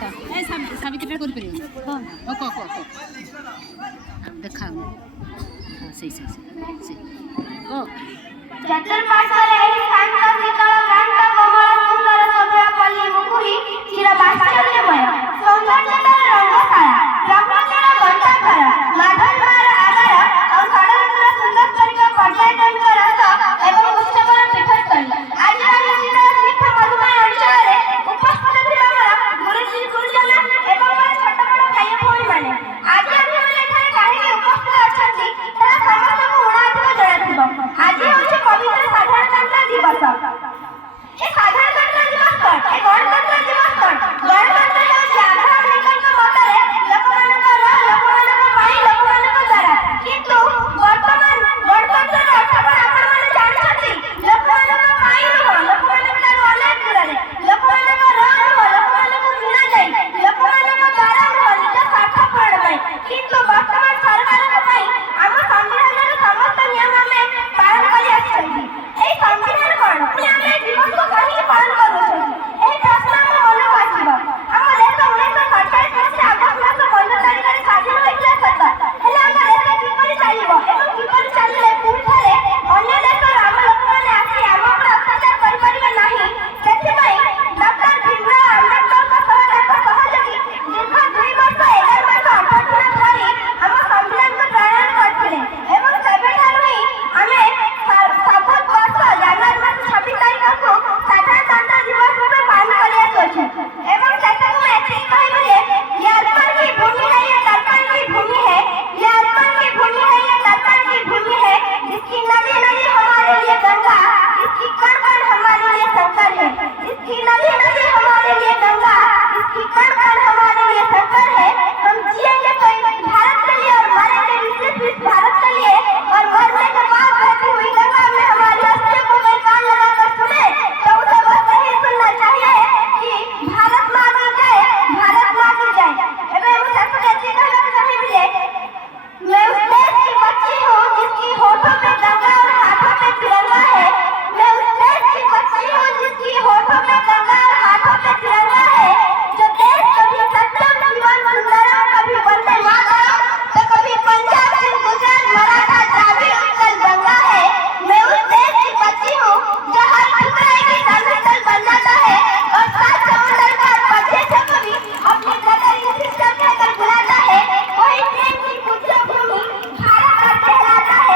का ए सावित्रीटा करि परियो हां ओ को देखा हां सही ओ चतुर्पार्श्वरे शांत शीतल कांत कोमल सुंदर सभ्य पल्ली मुकुरी चिर वात्सल्यमय सौंदर्यतर रंगशाला प्रकृतिर गंताघर माधवमार आगार और षडयंत्र सुंदर तरीक पर्यटन रस एवं उत्सवर पीठस्थली आज आयोजित तीर्थ मधुमय अंचल उपस्थित ଥିବା ମୋର ଗୁରୁଜୀ ଗୁରୁଜନ ଏବଂ ମୋର ଛୋଟ ବଡ଼ ଭାଇ ଭଉଣୀ ମାନେ ଆଜି ଆମେ ଏଠାରେ କାହିଁକି ଉପସ୍ଥିତ ଅଛନ୍ତି ତାହା ସମସ୍ତଙ୍କୁ ଉଣାଥିବ ଜଣାଥିବ। ଆଜି ହେଉଛି ପବିତ୍ର ସାଧାରଣତନ୍ତ୍ର ଦିବସ। ଏ ସାଧାରଣତନ୍ତ୍ର ଦିବସ କଣ? ଏ ଗଣତନ୍ତ୍ର ଦିବସ କଣ? ଗଣତନ୍ତ୍ର ହେଉଛି ଆବ୍ରାହମ ଲିଙ୍କନଙ୍କ ମତରେ ଲୋକମାନଙ୍କ ପାଇଁ ଲୋକମାନଙ୍କ ଦ୍ୱାରା, କିନ୍ତୁ ବର୍ତ୍ତମାନ ଗଣତନ୍ତ୍ରର ଅର୍ଥ କଣ ଆପଣମାନେ ଜାଣିଛନ୍ତି? ଲୋକମାନଙ୍କ ପାଇଁ ନୁହଁ, ଲୋକମାନଙ୍କ ଠାରୁ ଅନେକ ଦୂରରେ, ଲୋକମାନଙ୍କ ନୁହଁ, ଲୋକମାନଙ୍କୁ କିଣାଯାଇ, ଲୋକମାନଙ୍କ ଦ୍ୱାରା ନୁହଁ, ନିଜ ସ୍ୱାର୍ଥ ପୂରଣ ପାଇଁ, କିନ୍ତୁ